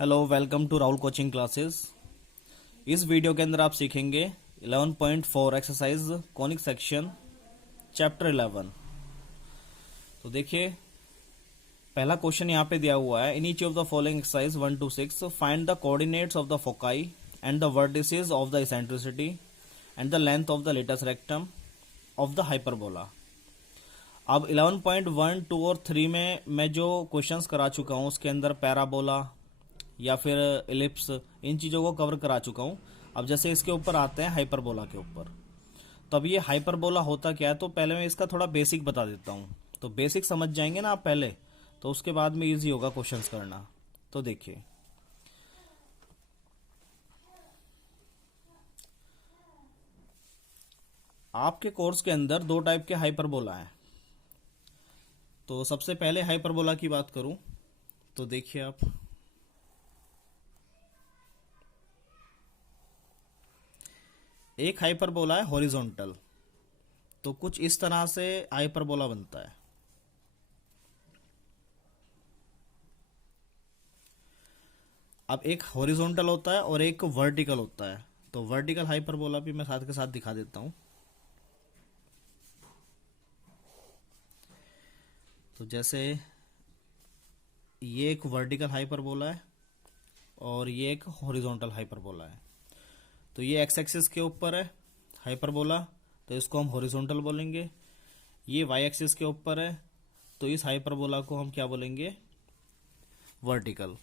Hello, welcome to Rahul Coaching Classes. इस video के अंदर आप सीखेंगे 11.4 एक्सरसाइज कॉनिक सेक्शन चैप्टर 11। तो देखिए, पहला क्वेश्चन यहाँ पे दिया हुआ है। In each of the following exercise 1 to 6 find the coordinates of the foci and the vertices of the eccentricity and the length of the latus rectum of the hyperbola. अब 11.1, 2 और 3 में मैं जो क्वेश्चंस करा चुका हूँ उसके अंदर पैराबोला या फिर इलिप्स, इन चीज़ों को कवर करा चुका हूँ। अब जैसे इसके ऊपर आते हैं हाइपरबोला के ऊपर, तो अब ये हाइपरबोला होता क्या है, तो पहले मैं इसका थोड़ा बेसिक बता देता हूँ। तो बेसिक समझ जाएंगे ना आप पहले, तो उसके बाद में इजी होगा क्वेश्चंस करना। तो देखिए, आपके कोर्स के अंदर दो टाइप के हाइपरबोला हैं। तो सबसे पहले हाइपरबोला की बात करूं तो देखिए आप, एक हाइपरबोला है हॉरिजॉन्टल। तो कुछ इस तरह से हाइपरबोला बनता है। अब एक हॉरिजॉन्टल होता है और एक वर्टिकल होता है। तो वर्टिकल हाइपरबोला भी मैं साथ के साथ दिखा देता हूं। तो जैसे ये एक वर्टिकल हाइपरबोला है और ये एक हॉरिजॉन्टल हाइपरबोला है। तो ये एक्स एक्सिस के ऊपर है हाइपरबोला, तो इसको हम हॉरिजॉन्टल बोलेंगे। ये वाई एक्सिस के ऊपर है, तो इस हाइपरबोला को हम क्या बोलेंगे, वर्टिकल।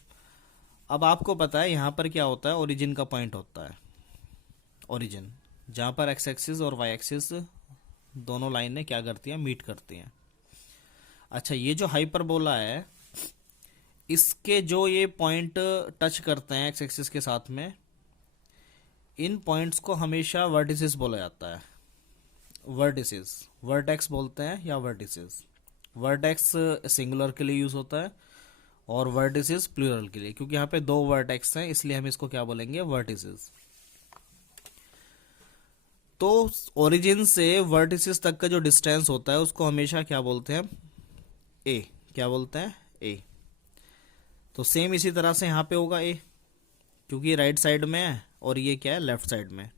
अब आपको पता है यहाँ पर क्या होता है, ओरिजिन का पॉइंट होता है। ओरिजिन जहाँ पर एक्स एक्सिस और वाई एक्सिस दोनों लाइनें क्या करती हैं, मीट करती हैं। अच्छा, ये जो हाइपरबोला है, इसके जो ये पॉइंट टच करते हैं एक्स एक्सिस के साथ में, इन पॉइंट्स को हमेशा वर्टिसेस बोला जाता है। वर्टिसेस, वर्टेक्स बोलते हैं या वर्टिसेस। वर्टेक्स सिंगुलर के लिए यूज होता है और वर्टिसेस प्लूरल के लिए, क्योंकि यहाँ पे दो वर्टेक्स हैं इसलिए हम इसको क्या बोलेंगे, वर्टिसेस। तो ओरिजिन से वर्टिसेस तक का जो डिस्टेंस होता है उसको हमेशा क्या बोलते हैं, ए। क्या बोलते हैं, ए। तो सेम इसी तरह से यहाँ पे होगा ए, क्योंकि राइट साइड में है और ये क्या है, लेफ्ट साइड में।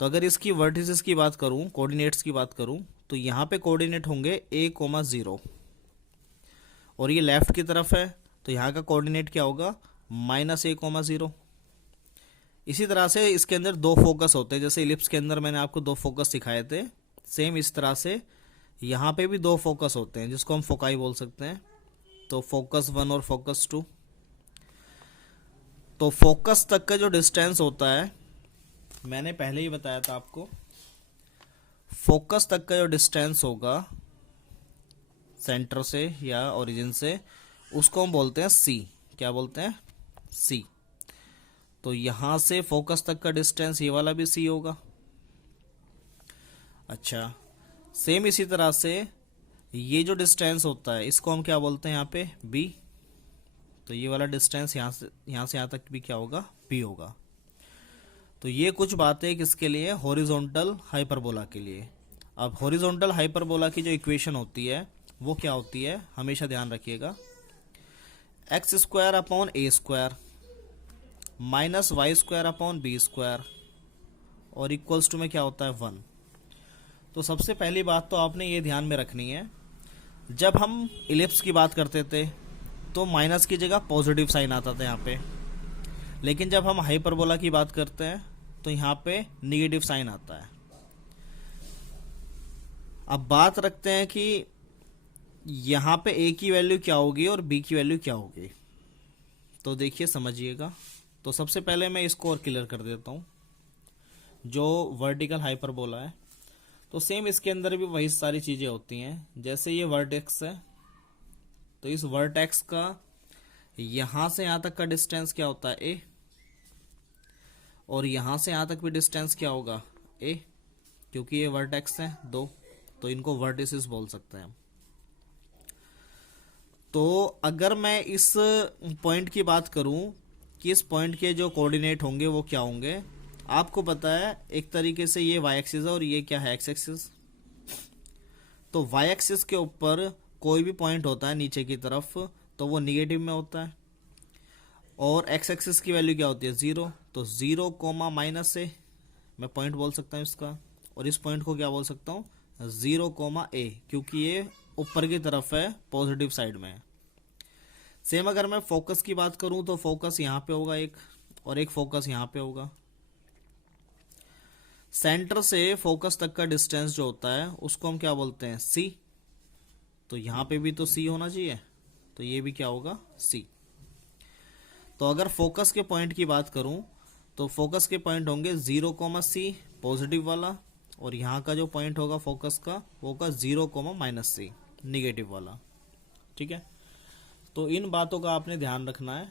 तो अगर इसकी वर्टिसेस की बात करूं, कोऑर्डिनेट्स की बात करूं, तो यहाँ पे कोऑर्डिनेट होंगे a,0 और ये लेफ्ट की तरफ है, तो यहाँ का कोऑर्डिनेट क्या होगा, -a,0। इसी तरह से इसके अंदर दो फोकस होते हैं, जैसे इलिप्स के अंदर मैंने आपको दो फोकस सिखाए थे, सेम इस तरह से यहाँ पे भी दो फोकस होते हैं जिसको हम फोकाई बोल सकते हैं। तो फोकस 1 और फोकस 2। तो फोकस तक का जो डिस्टेंस होता है, मैंने पहले ही बताया था आपको, फोकस तक का जो डिस्टेंस होगा सेंटर से या ओरिजिन से, उसको हम बोलते हैं सी। क्या बोलते हैं, सी। तो यहां से फोकस तक का डिस्टेंस ये वाला भी सी होगा। अच्छा, सेम इसी तरह से ये जो डिस्टेंस होता है इसको हम क्या बोलते हैं यहाँ पे, बी। तो ये वाला डिस्टेंस यहाँ से यहाँ तक भी क्या होगा, बी होगा। तो ये कुछ बातें किसके लिए, हॉरिजॉन्टल हाइपरबोला के लिए। अब हॉरिजॉन्टल हाइपरबोला की जो इक्वेशन होती है वो क्या होती है, हमेशा ध्यान रखिएगा, x² / a² - y² / b² और इक्वल्स टू में क्या होता है, 1। तो सबसे पहली बात तो आपने ये ध्यान में रखनी है, जब हम इलिप्स की बात करते थे तो माइनस की जगह पॉजिटिव साइन आता था यहाँ पे, लेकिन जब हम हाइपरबोला की बात करते हैं तो यहाँ पे निगेटिव साइन आता है। अब बात रखते हैं कि यहाँ पे a की वैल्यू क्या होगी और b की वैल्यू क्या होगी। तो देखिए, समझिएगा। तो सबसे पहले मैं इसको और क्लियर कर देता हूँ, जो वर्टिकल हाइपरबोला है। तो सेम इसके अंदर भी वही सारी चीजें होती हैं। जैसे ये वर्टेक्स है, तो इस वर्टेक्स का यहां से यहां तक का डिस्टेंस क्या होता है, a, और यहां से यहां तक भी डिस्टेंस क्या होगा, a, क्योंकि ये वर्टेक्स है दो, तो इनको वर्टिसेस बोल सकते हैं। तो अगर मैं इस पॉइंट की बात करूं कि इस पॉइंट के जो कोऑर्डिनेट होंगे वो क्या होंगे, आपको पता है एक तरीके से ये वाई एक्सिस है और ये क्या है, एक्स एक्सिस। तो वाई एक्सिस के ऊपर कोई भी पॉइंट होता है नीचे की तरफ तो वो निगेटिव में होता है, और एक्स एक्सिस की वैल्यू क्या होती है 0, तो 0 कोमा माइनस ए मैं पॉइंट बोल सकता हूँ इसका, और इस पॉइंट को क्या बोल सकता हूँ 0 कोमा ए, क्योंकि ये ऊपर की तरफ है, पॉजिटिव साइड में है। सेम अगर मैं फोकस की बात करूं तो फोकस यहाँ पे होगा एक, और एक फोकस यहाँ पे होगा। सेंटर से फोकस तक का डिस्टेंस जो होता है उसको हम क्या बोलते हैं सी, तो यहाँ पे भी तो सी होना चाहिए, तो ये भी क्या होगा सी। तो अगर फोकस के पॉइंट की बात करूं तो फोकस के पॉइंट होंगे 0 कोमा सी पॉजिटिव वाला, और यहाँ का जो पॉइंट होगा फोकस का वो होगा 0 कोमा माइनस सी निगेटिव वाला। ठीक है, तो इन बातों का आपने ध्यान रखना है।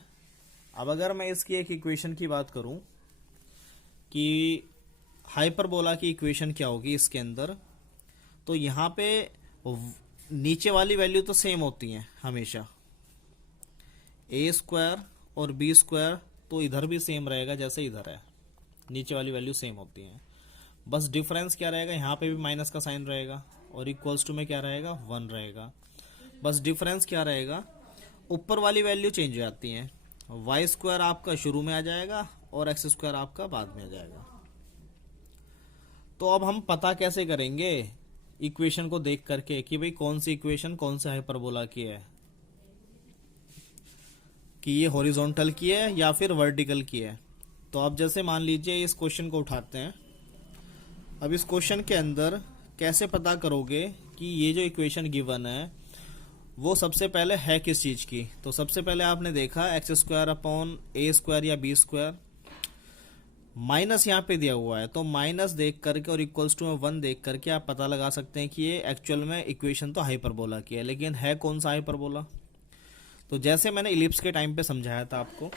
अब अगर मैं इसकी एक इक्वेशन की बात करूं कि हाइपरबोला की इक्वेशन क्या होगी इसके अंदर, तो यहाँ पे नीचे वाली वैल्यू तो सेम होती हैं हमेशा, ए स्क्वायर और बी स्क्वायर तो इधर भी सेम रहेगा जैसे इधर है, नीचे वाली वैल्यू सेम होती हैं। बस डिफरेंस क्या रहेगा, यहाँ पे भी माइनस का साइन रहेगा और इक्वल्स टू में क्या रहेगा 1 रहेगा। बस डिफरेंस क्या रहेगा, ऊपर वाली वैल्यू चेंज हो जाती है, वाई स्क्वायर आपका शुरू में आ जाएगा और एक्स स्क्वायर आपका बाद में आ जाएगा। तो अब हम पता कैसे करेंगे इक्वेशन को देख करके कि भाई कौन सी इक्वेशन कौन से हाइपरबोला की है, कि ये हॉरिजॉन्टल की है या फिर वर्टिकल की है। तो आप जैसे मान लीजिए इस क्वेश्चन को उठाते हैं, अब इस क्वेश्चन के अंदर कैसे पता करोगे कि ये जो इक्वेशन गिवन है वो सबसे पहले है किस चीज की। तो सबसे पहले आपने देखा x square upon a square या बी स्क्वायर, माइनस यहाँ पे दिया हुआ है, तो माइनस देख करके और इक्वल्स टू में 1 देख करके आप पता लगा सकते हैं कि ये एक्चुअल में इक्वेशन तो हाइपरबोला की है, लेकिन है कौन सा हाइपरबोला। तो जैसे मैंने इलिप्स के टाइम पे समझाया था आपको,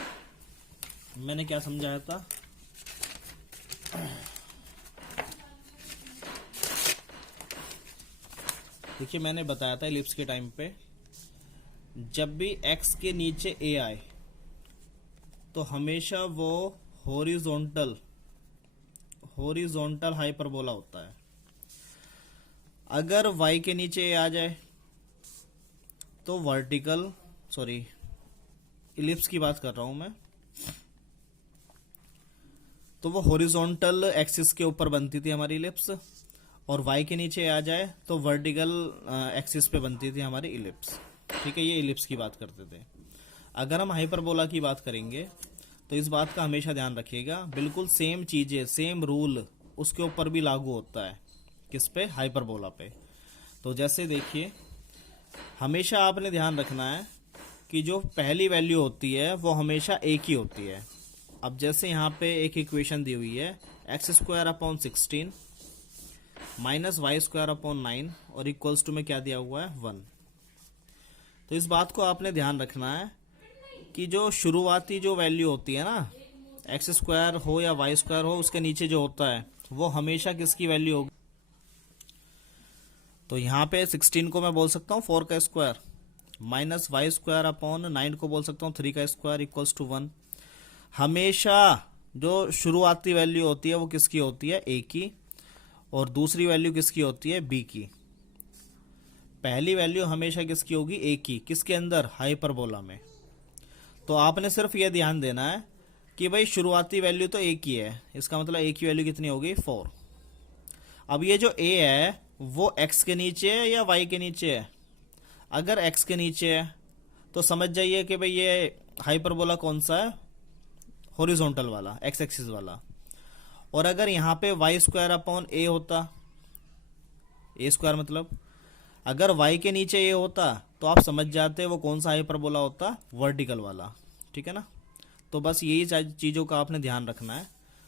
मैंने क्या समझाया था, देखिए मैंने बताया था इलिप्स के टाइम पे जब भी x के नीचे a आए तो हमेशा वो हॉरिजॉन्टल हाइपरबोला होता है। अगर y के नीचे a आ जाए तो वर्टिकल, सॉरी इलिप्स की बात कर रहा हूं मैं, तो वो हॉरिजॉन्टल एक्सिस के ऊपर बनती थी हमारी इलिप्स, और y के नीचे आ जाए तो वर्टिकल एक्सिस पे बनती थी हमारी इलिप्स। ठीक है, ये इलिप्स की बात करते थे। अगर हम हाइपरबोला की बात करेंगे तो इस बात का हमेशा ध्यान रखिएगा, बिल्कुल सेम चीजें सेम रूल उसके ऊपर भी लागू होता है, किस पे, हाइपरबोला पे। तो जैसे देखिए हमेशा आपने ध्यान रखना है कि जो पहली वैल्यू होती है वो हमेशा एक ही होती है। अब जैसे यहाँ पे एक इक्वेशन दी हुई है x square upon 16 minus y square upon 9 और इक्वल्स टू में क्या दिया हुआ है 1। तो इस बात को आपने ध्यान रखना है कि जो शुरुआती जो वैल्यू होती है ना, एक्स स्क्वायर हो या वाई स्क्वायर हो, उसके नीचे जो होता है वो हमेशा किसकी वैल्यू होगी। तो यहाँ पे 16 को मैं बोल सकता हूँ 4 का square, minus y square upon 9 को बोल सकता हूँ 3 का स्क्वायर इक्वल्स टू 1। हमेशा जो शुरुआती वैल्यू होती है वो किसकी होती है, ए की, और दूसरी वैल्यू किसकी होती है, बी की। पहली वैल्यू हमेशा किसकी होगी, ए की, किसके अंदर, हाइपरबोला में। तो आपने सिर्फ ये ध्यान देना है कि भाई शुरुआती वैल्यू तो ए की है, इसका मतलब ए की वैल्यू कितनी होगी 4। अब ये जो ए है वो एक्स के नीचे है या वाई के नीचे है, अगर एक्स के नीचे है तो समझ जाइए कि भाई ये हाइपरबोला कौन सा है, हॉरिजॉन्टल वाला, एक्स एक्सिस वाला। और अगर यहाँ पे वाई स्क्वायर अपॉन ए होता, ए स्क्वायर मतलब अगर y के नीचे ये होता तो आप समझ जाते वो कौन सा हाइपरबोला होता, वर्टिकल वाला। ठीक है ना, तो बस यही चीज़ों का आपने ध्यान रखना है।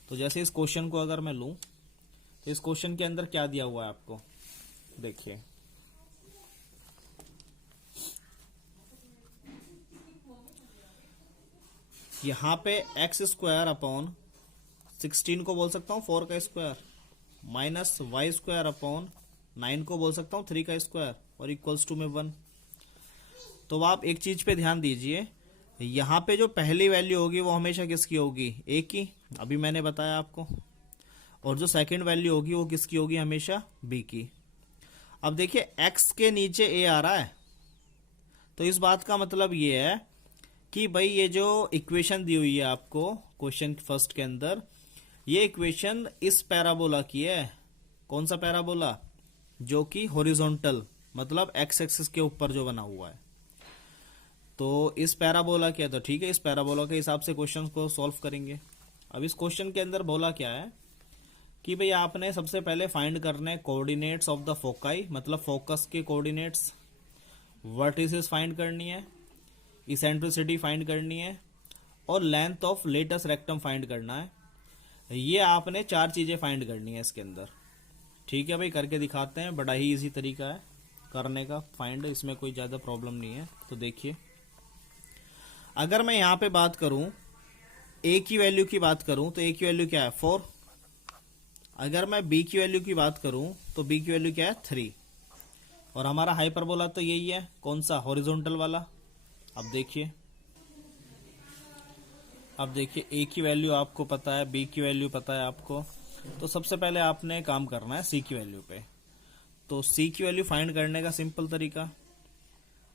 तो जैसे इस क्वेश्चन को अगर मैं लूँ तो इस क्वेश्चन के अंदर क्या दिया हुआ है आपको, देखिए यहाँ पे एक्स स्क्वायर अपॉन 16 को बोल सकता हूँ 4 का square, minus y square upon 9 को बोल सकता हूँ 3 का स्क्वायर और इक्वल्स टू में 1। तो आप एक चीज पे ध्यान दीजिए, यहाँ पे जो पहली वैल्यू होगी वो हमेशा किसकी होगी, ए की, अभी मैंने बताया आपको, और जो सेकंड वैल्यू होगी वो किसकी होगी, हमेशा बी की। अब देखिए एक्स के नीचे ए आ रहा है तो इस बात का मतलब ये है कि भाई ये जो इक्वेशन दी हुई है आपको क्वेश्चन फर्स्ट के अंदर, ये इक्वेशन इस पैराबोला की है। कौन सा पैराबोला? जो कि हॉरिजॉन्टल, मतलब एक्स एक्सिस के ऊपर जो बना हुआ है। तो इस पैराबोला क्या, तो ठीक है, इस पैराबोला के हिसाब से क्वेश्चन को सॉल्व करेंगे। अब इस क्वेश्चन के अंदर बोला क्या है कि भाई आपने सबसे पहले फाइंड करने हैं कोऑर्डिनेट्स ऑफ द फोकाई, मतलब फोकस के कोऑर्डिनेट्स, वर्टिसेस फाइंड करनी है, इसेंट्रिसिटी फाइंड करनी है, और length of latus rectum find करना है। ये आपने 4 चीजें फाइंड करनी है इसके अंदर। ठीक है भाई, करके दिखाते हैं, बड़ा ही इजी तरीका है करने का फाइंड, इसमें कोई ज्यादा प्रॉब्लम नहीं है। तो देखिए, अगर मैं यहां पे बात करूं, ए की वैल्यू की बात करूं, तो ए की वैल्यू क्या है 4। अगर मैं बी की वैल्यू की बात करूं तो बी की वैल्यू क्या है 3। और हमारा हाइपरबोला तो यही है, कौन सा, हॉरिजॉन्टल वाला। अब देखिए ए की वैल्यू आपको पता है, बी की वैल्यू पता है आपको। तो सबसे पहले आपने काम करना है सी की वैल्यू पे। तो सी की वैल्यू फाइंड करने का सिंपल तरीका,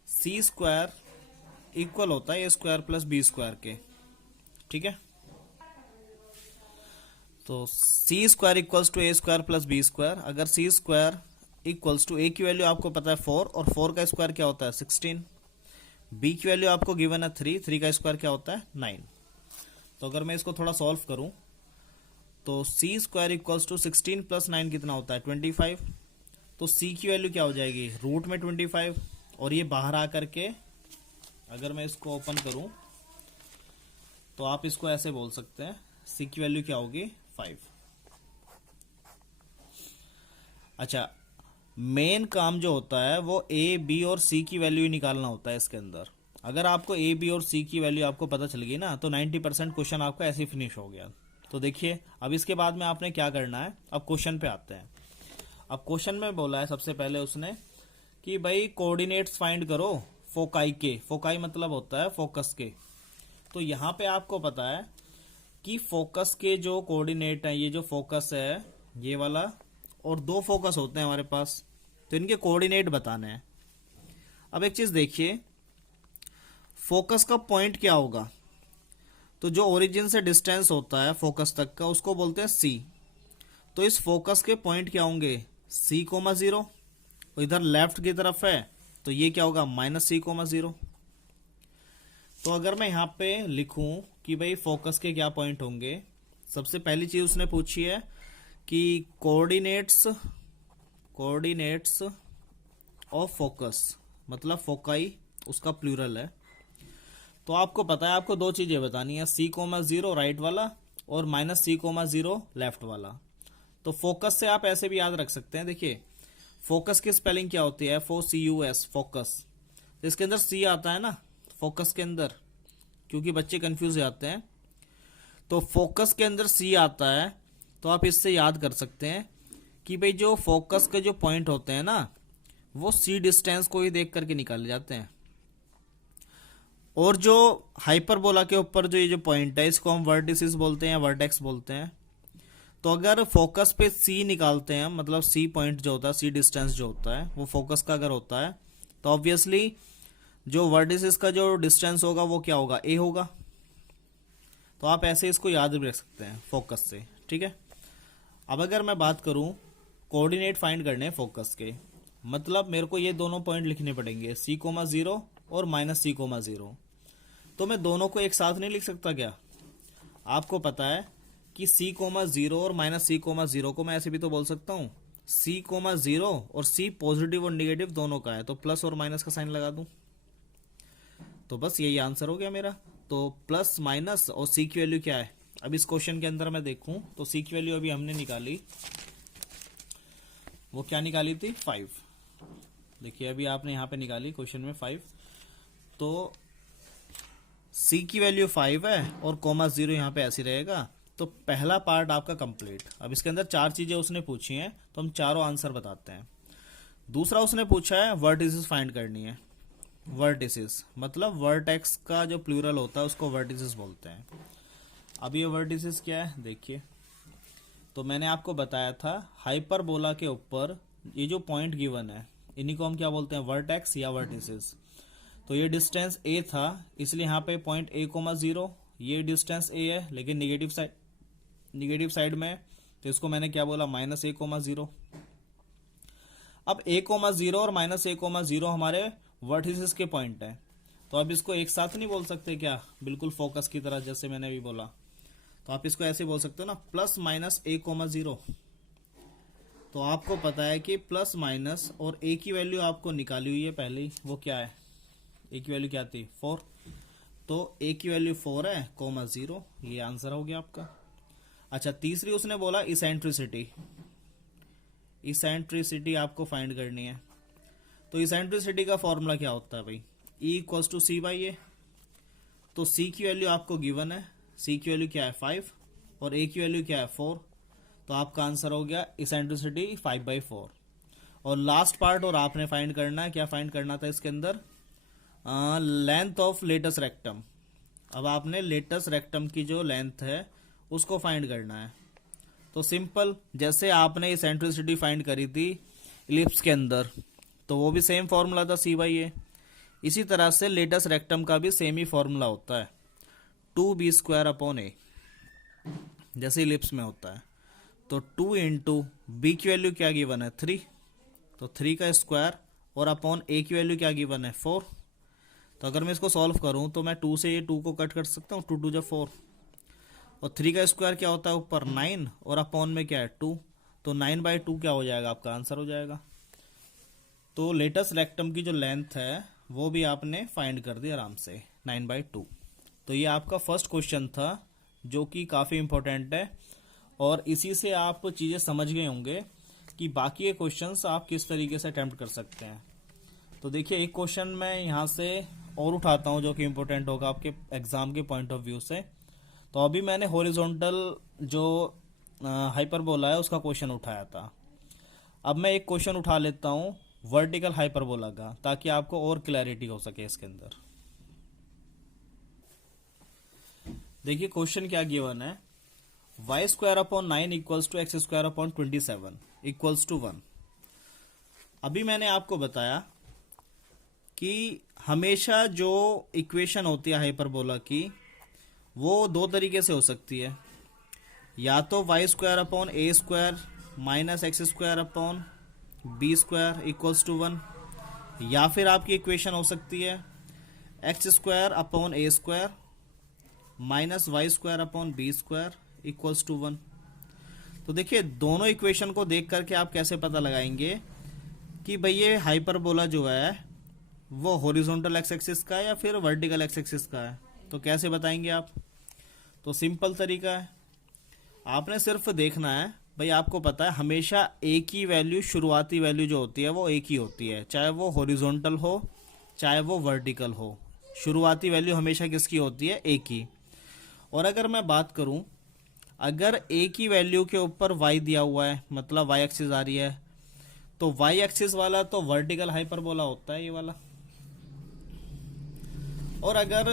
सी स्क्वायर इक्वल होता है A square plus B square के। ठीक है, तो C square equals to A square plus B square. अगर C square equals to A की वैल्यू आपको पता है 4, और 4 का स्क्वायर क्या होता है 16। बी की वैल्यू आपको गिवन है 3 का स्क्वायर क्या होता है 9। तो अगर मैं इसको थोड़ा सॉल्व करूं, तो C square equals to 16 plus 9 कितना होता है 25। तो सी की वैल्यू क्या हो जाएगी रूट में 25, और ये बाहर आकर के अगर मैं इसको ओपन करूं तो आप इसको ऐसे बोल सकते हैं, सी की वैल्यू क्या होगी 5। अच्छा, मेन काम जो होता है वो ए, बी और सी की वैल्यू ही निकालना होता है इसके अंदर। अगर आपको ए, बी और सी की वैल्यू आपको पता चल गई ना, तो 90% क्वेश्चन आपका ऐसे ही फिनिश हो गया। तो देखिए, अब इसके बाद में आपने क्या करना है, अब क्वेश्चन पे आते हैं। अब क्वेश्चन में बोला है सबसे पहले उसने कि भाई कोऑर्डिनेट्स फाइंड करो फोकाई के। फोकाई मतलब होता है फोकस के। तो यहां पे आपको पता है कि फोकस के जो कोऑर्डिनेट है, ये जो फोकस है ये वाला, और 2 फोकस होते हैं हमारे पास, तो इनके कोऑर्डिनेट बताने हैं। अब एक चीज देखिए, फोकस का पॉइंट क्या होगा, तो जो ओरिजिन से डिस्टेंस होता है फोकस तक का उसको बोलते हैं सी। तो इस फोकस के पॉइंट क्या होंगे C,0, इधर लेफ्ट की तरफ है तो ये क्या होगा -C,0। तो अगर मैं यहां पे लिखूं कि भाई फोकस के क्या पॉइंट होंगे, सबसे पहली चीज उसने पूछी है कि कोऑर्डिनेट्स ऑफ फोकस, मतलब फोकाई उसका प्लूरल है। तो आपको पता है आपको 2 चीजें बतानी है, C,0 राइट वाला और -C,0 लेफ्ट वाला। तो फोकस से आप ऐसे भी याद रख सकते हैं, देखिए फोकस की स्पेलिंग क्या होती है FOCUS, फोकस। तो इसके अंदर C आता है ना फोकस के अंदर, क्योंकि बच्चे कंफ्यूज जाते हैं। तो फोकस के अंदर C आता है, तो आप इससे याद कर सकते हैं कि भाई जो फोकस के जो पॉइंट होते हैं ना, वो C डिस्टेंस को ही देख करके निकाले जाते हैं। और जो हाइपरबोला के ऊपर जो ये जो पॉइंट है, इसको हम वर्टिसेस बोलते हैं या वर्टेक्स बोलते हैं। तो अगर फोकस पे C निकालते हैं, मतलब C पॉइंट जो होता है, C डिस्टेंस जो होता है वो फोकस का अगर होता है, तो ऑब्वियसली जो वर्टिसेस का जो डिस्टेंस होगा वो क्या होगा A होगा। तो आप ऐसे इसको याद भी रख सकते हैं फोकस से। ठीक है, अब अगर मैं बात करूं कोऑर्डिनेट फाइंड करने फोकस के, मतलब मेरे को ये दोनों पॉइंट लिखने पड़ेंगे C,0 और -C,0। तो मैं दोनों को एक साथ नहीं लिख सकता क्या? आपको पता है कि C,0 और -C,0 को मैं ऐसे भी तो बोल सकता हूं, C,0 और C पॉजिटिव और निगेटिव दोनों का है, तो प्लस और माइनस का साइन लगा दूं, तो बस यही आंसर हो गया मेरा। तो प्लस माइनस और C की वैल्यू क्या है, अब इस क्वेश्चन के अंदर मैं देखूं तो C की वैल्यू अभी हमने निकाली, वो क्या निकाली थी 5। देखिए अभी आपने यहां पे निकाली क्वेश्चन में 5, तो C की वैल्यू 5 है और -0 यहाँ पे ऐसे रहेगा। तो पहला पार्ट आपका कंप्लीट। अब इसके अंदर 4 चीजें उसने पूछी हैं, तो हम चारों आंसर बताते हैं। दूसरा उसने पूछा है वर्टिसेस फाइंड करनी है। वर्टिसेस मतलब वर्टेक्स का जो प्लूरल होता है उसको वर्टिसेस बोलते हैं। अब ये वर्टिसेस क्या है देखिए, तो मैंने आपको बताया था हाइपरबोला के ऊपर ये जो पॉइंट गिवन है इन्हीं को हम क्या बोलते हैं वर्टेक्स या वर्टिसेस। तो ये डिस्टेंस ए था, इसलिए यहाँ पे पॉइंट ए कोमा 0, ये डिस्टेंस ए है लेकिन निगेटिव साइड में है, तो इसको मैंने क्या बोला, माइनस ए कोमा 0। अब ए कोमा 0 और माइनस ए कोमा 0 हमारे वर्टिसेस के पॉइंट है, तो अब इसको एक साथ नहीं बोल सकते क्या, बिल्कुल फोकस की तरह जैसे मैंने भी बोला। तो आप इसको ऐसे बोल सकते हो ना, प्लस माइनस ए कोमा 0। तो आपको पता है कि प्लस माइनस और ए की वैल्यू आपको निकाली हुई है पहले ही, वो क्या है, ए की वैल्यू क्या थी 4, तो ए की वैल्यू 4 है कोमा 0, ये आंसर हो गया आपका। अच्छा, तीसरी उसने बोला इसेंट्रिसिटी आपको फाइंड करनी है। तो इसेंट्रिसिटी का फॉर्मूला क्या होता है भाई, E equals to C by A. तो C की वैल्यू आपको गिवन है, C की वैल्यू क्या है 5 और A की वैल्यू क्या है 4, तो आपका आंसर हो गया इसेंट्रिसिटी 5/4। और लास्ट पार्ट और आपने फाइंड करना है, क्या फाइंड करना था इसके अंदर, लेंथ ऑफ लेटस रेक्टम। अब आपने लेटस रेक्टम की जो लेंथ है उसको फाइंड करना है। तो सिंपल, जैसे आपने इसेंट्रिसिटी फाइंड करी थी इलिप्स के अंदर, तो वो भी सेम फॉर्मूला था सी बाई ए। इसी तरह से लेटस रेक्टम का भी सेम ही फॉर्मूला होता है 2b² अपॉन ए, जैसे इलिप्स में होता है। तो 2 इंटू बी की वैल्यू क्या गिवन है 3, तो 3 का स्क्वायर और अपॉन ए की वैल्यू क्या गिवन है 4। तो अगर मैं इसको सॉल्व करूं तो मैं 2 से ये 2 को कट कर सकता हूँ, 2 2 जा 4, और 3 का स्क्वायर क्या होता है ऊपर 9 और अपॉन में क्या है 2, तो 9/2 क्या हो जाएगा, आपका आंसर हो जाएगा। तो लेटस रेक्टम की जो लेंथ है वो भी आपने फाइंड कर दी आराम से 9/2। तो ये आपका फर्स्ट क्वेश्चन था जो कि काफ़ी इंपॉर्टेंट है, और इसी से आप चीज़ें समझ गए होंगे कि बाकी के क्वेश्चंस आप किस तरीके से अटेम्प्ट कर सकते हैं। तो देखिए, एक क्वेश्चन मैं यहाँ से और उठाता हूँ जो कि इम्पोर्टेंट होगा आपके एग्जाम के पॉइंट ऑफ व्यू से। तो अभी मैंने हॉरिजॉन्टल जो हाइपरबोला है उसका क्वेश्चन उठाया था। अब मैं एक क्वेश्चन उठा लेता हूँ वर्टिकल हाइपरबोला का, ताकि आपको और क्लैरिटी हो सके इसके अंदर। देखिए क्वेश्चन क्या गिवन है, y² upon 9 equals to x² upon 27 equals to 1। अभी मैंने आपको बताया कि हमेशा जो इक्वेशन होती है हाइपरबोला की वो दो तरीके से हो सकती है, या तो y² upon a² minus x² upon b² equals to 1, या फिर आपकी इक्वेशन हो सकती है x² upon a² minus y² upon b² equals to 1। तो देखिए, दोनों इक्वेशन को देख करके आप कैसे पता लगाएंगे कि भाई ये हाइपरबोला जो है वो हॉरिजॉन्टल एक्स एक्सिस का है या फिर वर्टिकल एक्स एक्सिस का है। तो कैसे बताएंगे आप, तो सिंपल तरीका है, आपने सिर्फ देखना है, भाई आपको पता है हमेशा ए की वैल्यू, शुरुआती वैल्यू जो होती है वो एक ही होती है, चाहे वो हॉरिजॉन्टल हो चाहे वो वर्टिकल हो, शुरुआती वैल्यू हमेशा किसकी होती है, ए की। और अगर मैं बात करूं, अगर ए की वैल्यू के ऊपर वाई दिया हुआ है, मतलब वाई एक्सिस आ रही है, तो वाई एक्सिस वाला तो वर्टिकल हाइपरबोला होता है ये वाला। और अगर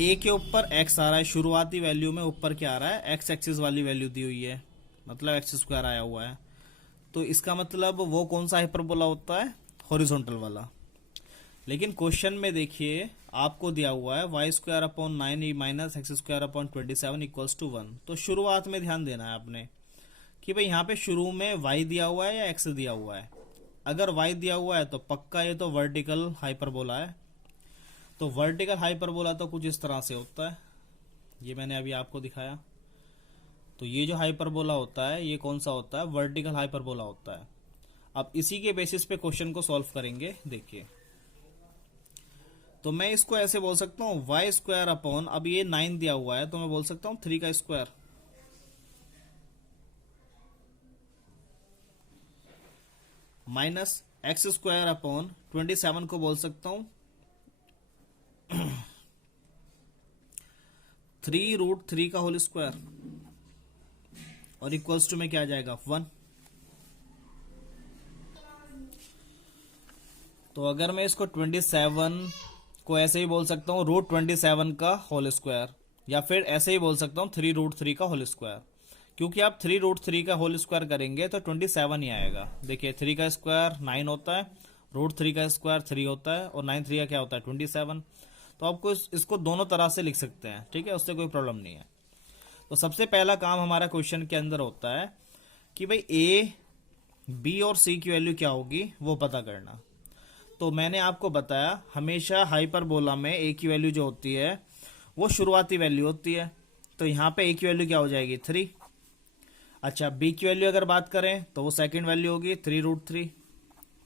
ए के ऊपर एक्स आ रहा है, शुरुआती वैल्यू में ऊपर क्या आ रहा है, एक्स एक्सिस वाली वैल्यू दी हुई है, मतलब x² आया हुआ है, तो इसका मतलब वो कौन सा हाइपरबोला होता है, हॉरिजॉन्टल वाला। लेकिन क्वेश्चन में देखिए आपको दिया हुआ है y² upon 9 minus x² upon 27 equals to 1। तो शुरुआत में ध्यान देना है आपने कि भाई यहाँ पे शुरू में y दिया हुआ है या x दिया हुआ है। अगर y दिया हुआ है तो पक्का ये तो वर्टिकल हाइपरबोला है। तो वर्टिकल हाइपरबोला तो कुछ इस तरह से होता है, ये मैंने अभी आपको दिखाया। तो ये जो हाइपरबोला होता है ये कौन सा होता है, वर्टिकल हाइपरबोला होता है। अब इसी के बेसिस पे क्वेश्चन को सॉल्व करेंगे। देखिए, तो मैं इसको ऐसे बोल सकता हूँ y² अपॉन, अब ये 9 दिया हुआ है तो मैं बोल सकता हूँ 3 का स्क्वायर, माइनस x² अपॉन 27 को बोल सकता हूँ 3√3 का होल स्क्वायर, और इक्वल्स टू में क्या आ जाएगा 1। तो अगर मैं इसको 27 को ऐसे ही बोल सकता हूँ √27 का होल स्क्वायर, या फिर ऐसे ही बोल सकता हूँ 3√3 का होल स्क्वायर, क्योंकि आप 3√3 का होल स्क्वायर करेंगे तो 27 ही आएगा। देखिए 3 का स्क्वायर 9 होता है √3 का स्क्वायर 3 होता है और 9 3 का क्या होता है 27। तो आपको इसको दोनों तरह से लिख सकते हैं, ठीक है, उससे कोई प्रॉब्लम नहीं है। तो सबसे पहला काम हमारा क्वेश्चन के अंदर होता है कि भाई ए, बी और सी की वैल्यू क्या होगी वो पता करना। तो मैंने आपको बताया हमेशा हाइपरबोला में ए की वैल्यू जो होती है वो शुरुआती वैल्यू होती है। तो यहाँ पे ए की वैल्यू क्या हो जाएगी 3। अच्छा, बी की वैल्यू अगर बात करें तो वो सेकंड वैल्यू होगी 3√3।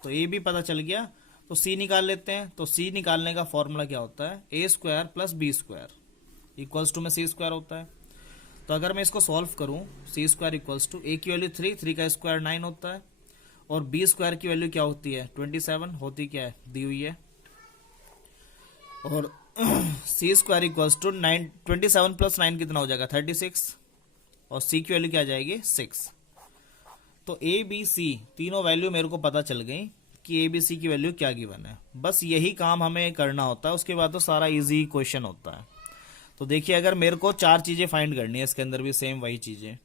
तो ए भी पता चल गया। तो सी निकाल लेते हैं। तो सी निकालने का फॉर्मूला क्या होता है, A square plus B square equals to में सी स्क्वायर होता है। तो अगर मैं इसको सॉल्व करूं, सी स्क्वायर इक्वल्स टू ए की वैल्यू 3, 3 का स्क्वायर 9 होता है, और बी स्क्वायर की वैल्यू क्या होती है 27 होती, क्या है दी हुई है, और सी स्क्वायर इक्वल्स टू 9, 27 प्लस 9 कितना हो जाएगा 36, और सी की वैल्यू क्या आ जाएगी 6। तो ए बी सी तीनों वैल्यू मेरे को पता चल गई कि ए बी सी की वैल्यू क्या गिवन है। बस यही काम हमें करना होता है, उसके बाद तो सारा इजी क्वेश्चन होता है। तो देखिए, अगर मेरे को 4 चीजें फाइंड करनी है, इसके अंदर भी सेम वही चीजें।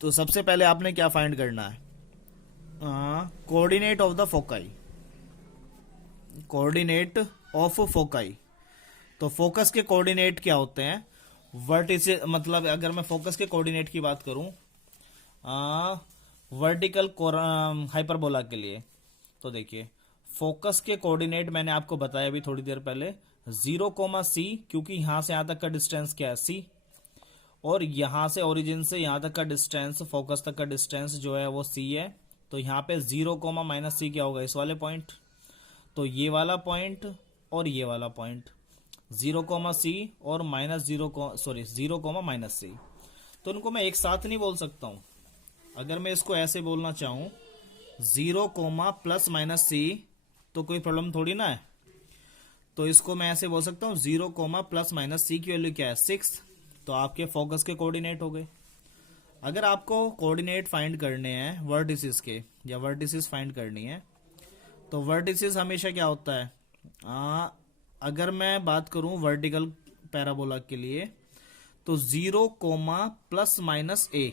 तो सबसे पहले आपने क्या फाइंड करना है, coordinate of the foci, coordinate of foci. तो फोकस के कोऑर्डिनेट क्या होते हैं, वर्टिस, मतलब अगर मैं फोकस के कोऑर्डिनेट की बात करूं वर्टिकल हाइपरबोला के लिए, तो देखिए फोकस के कोऑर्डिनेट मैंने आपको बताया अभी थोड़ी देर पहले 0,c, क्योंकि यहां से यहां तक का डिस्टेंस क्या है c, और यहां से ओरिजिन से यहां तक का डिस्टेंस, फोकस तक का डिस्टेंस जो है वो c है। तो यहाँ पे 0,-c क्या होगा, इस वाले पॉइंट। तो ये वाला पॉइंट और ये वाला पॉइंट 0,c और -0,-c। तो इनको मैं एक साथ नहीं बोल सकता हूं। अगर मैं इसको ऐसे बोलना चाहूं 0,+-c, तो कोई प्रॉब्लम थोड़ी ना है। तो इसको मैं ऐसे बोल सकता हूं 0,+-c की वैल्यू क्या है 6। तो आपके फोकस के कोऑर्डिनेट हो गए। अगर आपको कोऑर्डिनेट फाइंड करने हैं वर्टिसेस के, या वर्टिसेस फाइंड करनी है, तो वर्टिसेस हमेशा क्या होता है, अगर मैं बात करूं वर्टिकल पैराबोला के लिए, तो 0,+-a,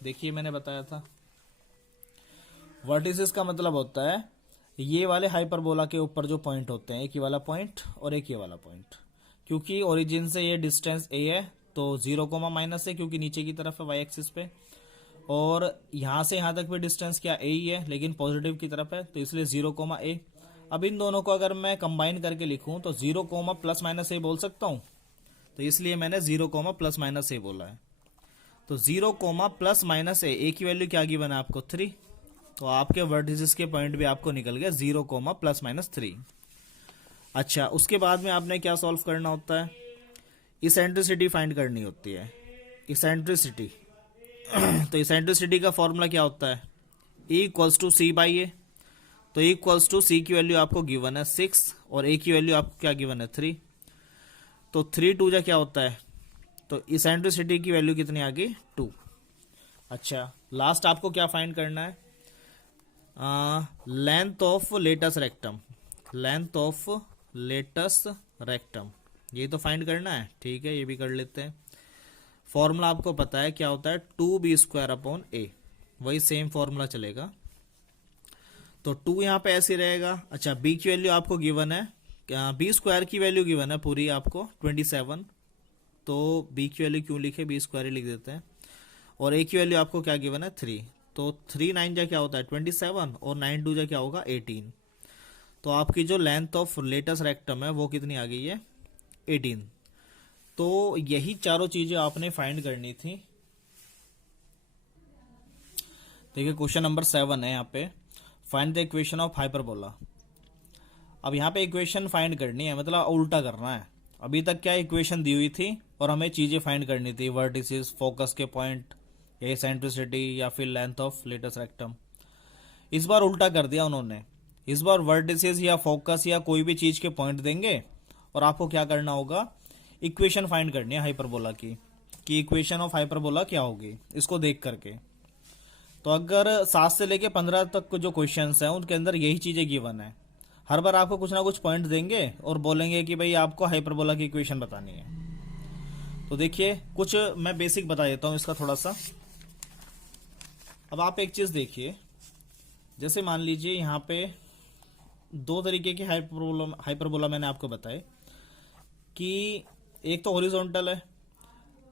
देखिए मैंने बताया था वर्टिसेस का मतलब होता है ये वाले हाइपरबोला के ऊपर जो पॉइंट होते हैं, एक ही वाला पॉइंट और एक ही वाला पॉइंट। क्योंकि ओरिजिन से ये डिस्टेंस a है, तो 0,-a, क्योंकि नीचे की तरफ है वाई एक्सिस पे, और यहां से यहां तक भी डिस्टेंस क्या a ही है, लेकिन पॉजिटिव की तरफ है, तो इसलिए 0,a। अब इन दोनों को अगर मैं कंबाइन करके लिखूं तो 0,+-a बोल सकता हूं। तो इसलिए मैंने 0,+-a बोला है। तो 0,+-a, a की वैल्यू क्या गिवन है आपको 3। तो आपके वर्टिसेस के पॉइंट भी आपको निकल गया 0,+-3। अच्छा, उसके बाद में आपने क्या सॉल्व करना होता है, इसेंट्रिसिटी फाइंड करनी होती है। इसेंट्रिसिटी तो इसेंट्रिसिटी का फॉर्मूला क्या होता है, E=c/a। तो E=c की वैल्यू आपको गिवन है 6 और a की वैल्यू आपको क्या गिवन है 3। तो 3 2 जा क्या होता है, तो इसेंट्रिसिटी की वैल्यू कितनी आ गई 2। अच्छा, लास्ट आपको क्या फाइंड करना है, length of latus rectum, length of latus rectum, ये तो फाइंड करना है। ठीक है, ये भी कर लेते हैं। फॉर्मूला आपको पता है क्या होता है, 2b²/a, वही सेम फॉर्मूला चलेगा। तो 2 यहां पे ऐसे रहेगा। अच्छा, b की वैल्यू आपको गिवन है, b² की वैल्यू गिवन है पूरी आपको 27। तो b की वैल्यू क्यों लिखे, b² ही लिख देते हैं। और a की वैल्यू आपको क्या गिवन है 3। तो 3 9 जा क्या होता है 27, और 9 2 जा क्या होगा 18। तो आपकी जो लेंथ ऑफ लेटस रेक्टम है वो कितनी आ गई है 18। तो यही चारों चीजें आपने फाइंड करनी थी। देखिए क्वेश्चन नंबर 7 है यहाँ पे, find the equation of hyperbola. अब यहाँ पे इक्वेशन फाइंड करनी है, मतलब उल्टा करना है। अभी तक क्या इक्वेशन दी हुई थी और हमें चीजें फाइंड करनी थी, वर्टिसेस, फोकस के पॉइंट, या एसेंट्रिसिटी, या फिर लेंथ ऑफ लेटस रेक्टम। इस बार उल्टा कर दिया उन्होंने। इस बार वर्टिसेस या फोकस या कोई भी चीज के पॉइंट देंगे और आपको क्या करना होगा, इक्वेशन फाइंड करनी है हाइपरबोला की, कि इक्वेशन ऑफ हाइपरबोला क्या होगी इसको देख करके। तो अगर 7 से लेके 15 तक जो क्वेश्चंस हैं उनके अंदर यही चीजें गिवन है। हर बार आपको कुछ ना कुछ पॉइंट देंगे और बोलेंगे कि भाई आपको हाइपरबोला की इक्वेशन बतानी है। तो देखिए कुछ मैं बेसिक बता देता हूं इसका थोड़ा सा। अब आप एक चीज देखिए, जैसे मान लीजिए यहाँ पे दो तरीके के हाइपरबोला मैंने आपको बताए कि एक तो हॉरिजॉन्टल है।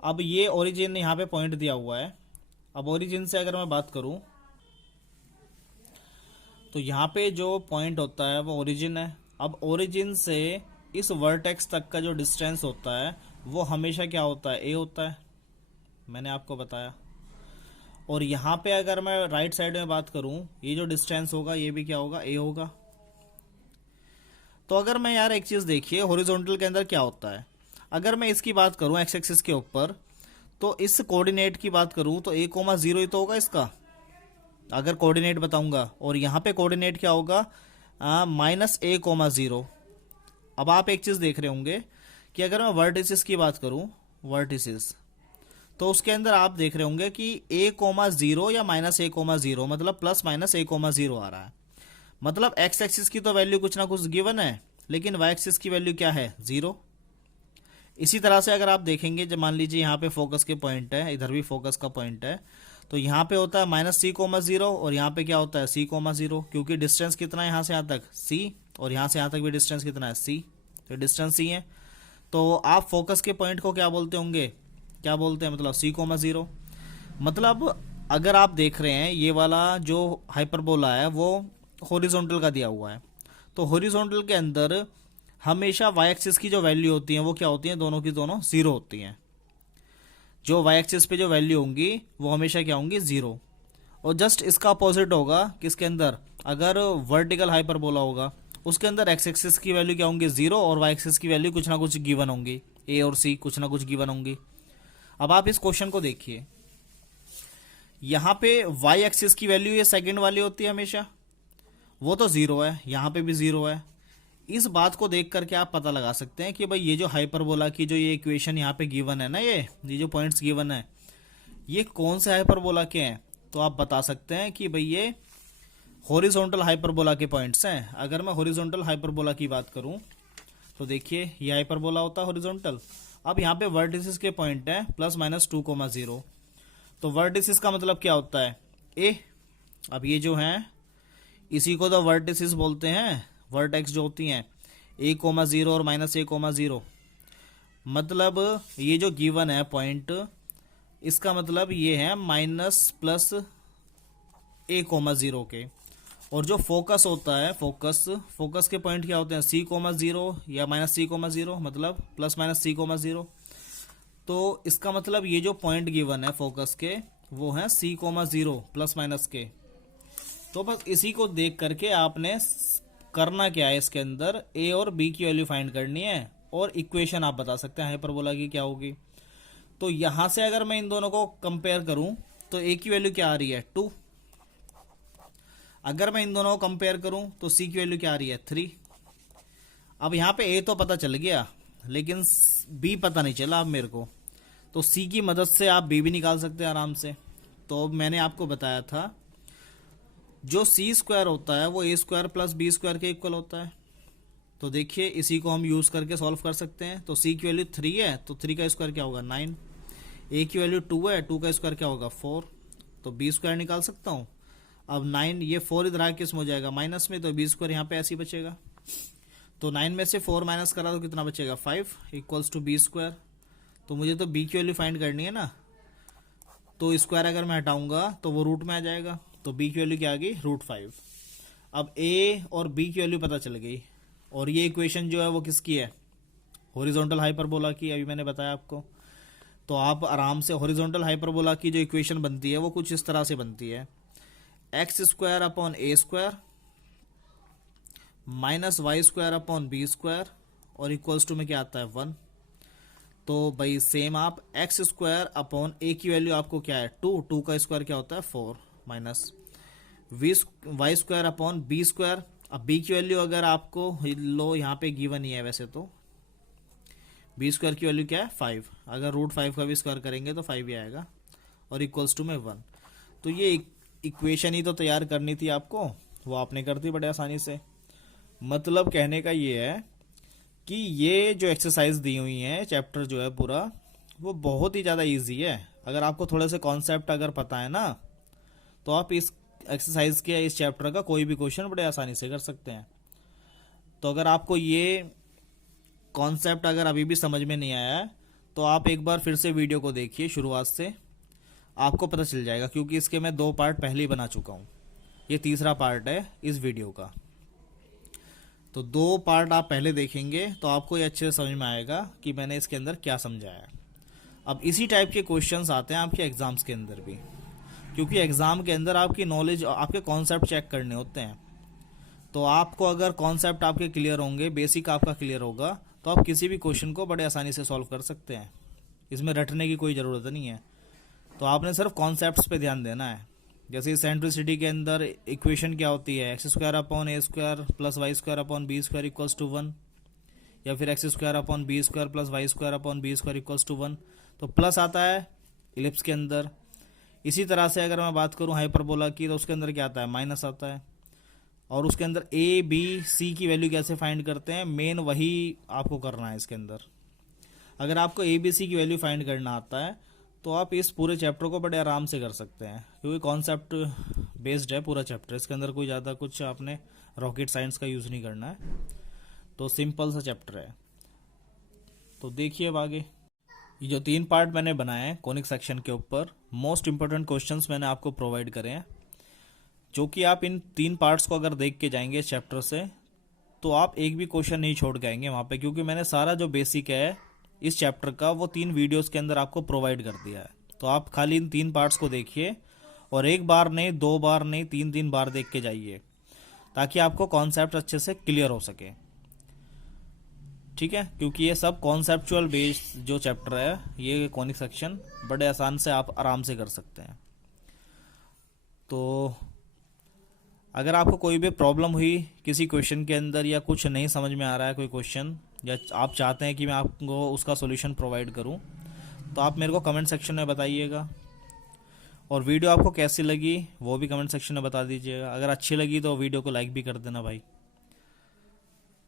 अब ये ओरिजिन यहाँ पे पॉइंट दिया हुआ है। अब ओरिजिन से अगर मैं बात करूं तो यहाँ पे जो पॉइंट होता है वो ओरिजिन है। अब ओरिजिन से इस वर्टेक्स तक का जो डिस्टेंस होता है वो हमेशा क्या होता है, ए होता है, मैंने आपको बताया। और यहाँ पे अगर मैं राइट साइड में बात करूं, ये जो डिस्टेंस होगा ये भी क्या होगा, ए होगा। तो अगर मैं यार एक चीज देखिए, हॉरिजॉन्टल के अंदर क्या होता है, अगर मैं इसकी बात करूं एक्स एक्सिस के ऊपर, तो इस कोऑर्डिनेट की बात करूं तो a,0 ही तो होगा इसका, अगर कोऑर्डिनेट बताऊंगा। और यहाँ पे कोऑर्डिनेट क्या होगा, -a,0। अब आप एक चीज देख रहे होंगे कि अगर मैं वर्टिसिस की बात करूं, वर्टिसिस, तो उसके अंदर आप देख रहे होंगे कि a,0 या -a,0 मतलब +-a,0 आ रहा है। मतलब एक्स एक्सिस की तो वैल्यू कुछ ना कुछ गिवन है, लेकिन वाई एक्सिस की वैल्यू क्या है, 0। इसी तरह से अगर आप देखेंगे, जब मान लीजिए यहाँ पे फोकस के पॉइंट है, इधर भी फोकस का पॉइंट है, तो यहाँ पे होता है -c,0 और यहाँ पे क्या होता है c,0, क्योंकि डिस्टेंस कितना है यहाँ से यहाँ तक c, और यहाँ से यहाँ तक भी डिस्टेंस कितना है c, तो डिस्टेंस c है। तो आप फोकस के पॉइंट को क्या बोलते होंगे, क्या बोलते हैं, मतलब c,0। मतलब अगर आप देख रहे हैं ये वाला जो हाइपरबोला है वो हॉरिजॉन्टल का दिया हुआ है, तो हॉरिजॉन्टल के अंदर हमेशा वाई एक्सिस की जो वैल्यू होती है वो क्या होती है, दोनों की दोनों 0 होती हैं। जो वाई एक्सिस पे जो वैल्यू होंगी वो हमेशा क्या होंगी, 0। और जस्ट इसका अपोजिट होगा किसके अंदर, अगर वर्टिकल हाइपरबोला होगा उसके अंदर एक्स एक्सिस की वैल्यू क्या होंगी, 0, और वाई एक्सिस की वैल्यू कुछ ना कुछ गिवन होंगी, ए और सी कुछ ना कुछ गिवन होंगी। अब आप इस क्वेश्चन को देखिए, यहाँ पे वाई एक्सिस की वैल्यू ये सेकंड वाली होती है हमेशा, वो तो 0 है, यहाँ पे भी 0 है। इस बात को देख करके आप पता लगा सकते हैं कि भाई ये जो हाइपरबोला की जो ये इक्वेशन यहाँ पे गिवन है ना, ये जो पॉइंट्स गिवन है ये कौन से हाइपरबोला के हैं, तो आप बता सकते हैं कि भाई ये हॉरिजॉन्टल हाइपरबोला के पॉइंट्स हैं। अगर मैं हॉरिजॉन्टल हाइपरबोला की बात करूं तो देखिए ये हाइपरबोला होता है हॉरिजॉन्टल। अब यहाँ पे वर्टिसिस के पॉइंट है +-2,0, तो वर्टिसिस का मतलब क्या होता है, ए। अब ये जो है इसी को तो वर्टिसिस बोलते हैं, वर्टेक्स जो होती हैं, a,0 और -a,0। मतलब ये जो गिवन है पॉइंट, इसका मतलब ये है -+a,0 के। और जो फोकस होता है, फोकस के पॉइंट क्या होते हैं, c,0 या -c,0, मतलब +-c,0। तो इसका मतलब ये जो पॉइंट गिवन है फोकस के वो है c,0 +- के। तो बस इसी को देख करके आपने करना क्या है, इसके अंदर ए और बी की वैल्यू फाइंड करनी है और इक्वेशन आप बता सकते हैं हाइपरबोला की क्या होगी। तो यहां से अगर मैं इन दोनों को कंपेयर करूं तो ए की वैल्यू क्या आ रही है, 2। अगर मैं इन दोनों को कंपेयर करूं तो सी की वैल्यू क्या आ रही है, 3। अब यहां पे ए तो पता चल गया लेकिन बी पता नहीं चला अब मेरे को, तो सी की मदद से आप बी भी निकाल सकते हैं आराम से। तो मैंने आपको बताया था जो सी स्क्वायर होता है वो ए स्क्वायर प्लस बी स्क्वायर के इक्वल होता है। तो देखिए इसी को हम यूज करके सॉल्व कर सकते हैं। तो सी की वैल्यू 3 है तो 3 का स्क्वायर क्या होगा, 9। ए की वैल्यू 2 है, 2 का स्क्वायर क्या होगा, 4। तो बी स्क्वायर निकाल सकता हूँ। अब 9, ये 4 इधर आके किसमें हो जाएगा, माइनस में, तो बी स्क्वायर यहाँ पे ऐसे ही बचेगा। तो 9 में से 4 माइनस करा तो कितना बचेगा, 5 इक्वल्स टू बी स्क्वायर। तो मुझे तो बी की वैल्यू फाइंड करनी है ना, तो स्क्वायर अगर मैं हटाऊंगा तो वो रूट में आ जाएगा, तो बी की वैल्यू क्या आ गई, √5। अब ए और बी की वैल्यू पता चल गई, और ये इक्वेशन जो है वो किसकी है, हॉरिजॉन्टल हाइपरबोला की, अभी मैंने बताया आपको। तो आप आराम से हॉरिजॉन्टल हाइपरबोला की जो इक्वेशन बनती है वो कुछ इस तरह से बनती है, x² upon a square -y² upon b square और इक्वल्स टू में क्या आता है, 1। तो भाई सेम आप x² अपॉन a की वैल्यू आपको क्या है, 2 का स्क्वायर क्या होता है, 4 minus y² upon b square. अब b की वैल्यू अगर आपको लो यहाँ पे गिवन ही है, वैसे तो b स्क्वायर की वैल्यू क्या है, 5। अगर √5 का भी स्क्वायर करेंगे तो 5 ही आएगा और इक्वल्स टू में 1। तो ये इक्वेशन ही तो तैयार करनी थी आपको, वो आपने कर दी बड़े आसानी से। मतलब कहने का ये है कि ये जो एक्सरसाइज दी हुई है, चैप्टर जो है पूरा, वो बहुत ही ज़्यादा इजी है। अगर आपको थोड़े से कॉन्सेप्ट अगर पता है ना, तो आप इस एक्सरसाइज के, इस चैप्टर का कोई भी क्वेश्चन बड़े आसानी से कर सकते हैं। तो अगर आपको ये कॉन्सेप्ट अगर अभी भी समझ में नहीं आया है तो आप एक बार फिर से वीडियो को देखिए शुरुआत से, आपको पता चल जाएगा, क्योंकि इसके मैं 2 पार्ट पहले ही बना चुका हूँ। ये तीसरा पार्ट है इस वीडियो का। तो 2 पार्ट आप पहले देखेंगे तो आपको ये अच्छे से समझ में आएगा कि मैंने इसके अंदर क्या समझाया। अब इसी टाइप के क्वेश्चंस आते हैं आपके एग्जाम्स के अंदर भी, क्योंकि एग्जाम के अंदर आपकी नॉलेज, आपके कॉन्सेप्ट चेक करने होते हैं। तो आपको अगर कॉन्सेप्ट आपके क्लियर होंगे, बेसिक आपका क्लियर होगा, तो आप किसी भी क्वेश्चन को बड़े आसानी से सॉल्व कर सकते हैं। इसमें रटने की कोई ज़रूरत नहीं है। तो आपने सिर्फ कॉन्सेप्ट्स पे ध्यान देना है। जैसे सेंट्रिसिटी के अंदर इक्वेशन क्या होती है, x square upon a square plus y square upon b square equals to 1, या फिर x square upon b square plus y square upon b square equals to 1। तो प्लस आता है इलिप्स के अंदर। इसी तरह से अगर मैं बात करूं हाइपरबोला की, तो उसके अंदर क्या आता है, माइनस आता है। और उसके अंदर ए बी सी की वैल्यू कैसे फाइंड करते हैं, मेन वही आपको करना है इसके अंदर। अगर आपको ए बी सी की वैल्यू फाइंड करना आता है तो आप इस पूरे चैप्टर को बड़े आराम से कर सकते हैं, क्योंकि कॉन्सेप्ट बेस्ड है पूरा चैप्टर। इसके अंदर कोई ज़्यादा कुछ आपने रॉकेट साइंस का यूज़ नहीं करना है, तो सिंपल सा चैप्टर है। तो देखिए अब आगे, ये जो 3 पार्ट मैंने बनाए हैं कोनिक सेक्शन के ऊपर, मोस्ट इंपॉर्टेंट क्वेश्चंस मैंने आपको प्रोवाइड करे हैं, जो कि आप इन 3 पार्ट्स को अगर देख के जाएंगे इस चैप्टर से, तो आप एक भी क्वेश्चन नहीं छोड़ के आएंगे वहाँ पे, क्योंकि मैंने सारा जो बेसिक है इस चैप्टर का वो 3 वीडियोस के अंदर आपको प्रोवाइड कर दिया है। तो आप खाली इन 3 पार्ट्स को देखिए, और एक बार नहीं, 2 बार नहीं, 3 बार देख के जाइए, ताकि आपको कॉन्सेप्ट अच्छे से क्लियर हो सके। ठीक है, क्योंकि ये सब कॉन्सेप्चुअल बेस्ड जो चैप्टर है, ये कॉनिक सेक्शन बड़े आसान से आप आराम से कर सकते हैं। तो अगर आपको कोई भी प्रॉब्लम हुई किसी क्वेश्चन के अंदर, या कुछ नहीं समझ में आ रहा है कोई क्वेश्चन, या आप चाहते हैं कि मैं आपको उसका सॉल्यूशन प्रोवाइड करूं, तो आप मेरे को कमेंट सेक्शन में बताइएगा। और वीडियो आपको कैसी लगी वो भी कमेंट सेक्शन में बता दीजिएगा। अगर अच्छी लगी तो वीडियो को लाइक भी कर देना भाई।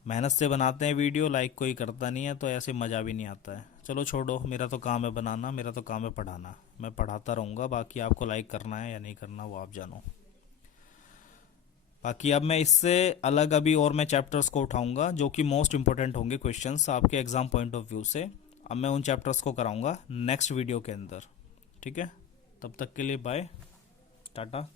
मेहनत से बनाते हैं वीडियो, लाइक कोई करता नहीं है, तो ऐसे मज़ा भी नहीं आता है। चलो छोड़ो, मेरा तो काम है बनाना, मेरा तो काम है पढ़ाना, मैं पढ़ाता रहूँगा। बाकी आपको लाइक करना है या नहीं करना वो आप जानो। बाकी अब मैं इससे अलग अभी और मैं चैप्टर्स को उठाऊंगा जो कि मोस्ट इंपॉर्टेंट होंगे क्वेश्चंस आपके एग्जाम पॉइंट ऑफ व्यू से। अब मैं उन चैप्टर्स को कराऊंगा नेक्स्ट वीडियो के अंदर। ठीक है, तब तक के लिए बाय, टाटा।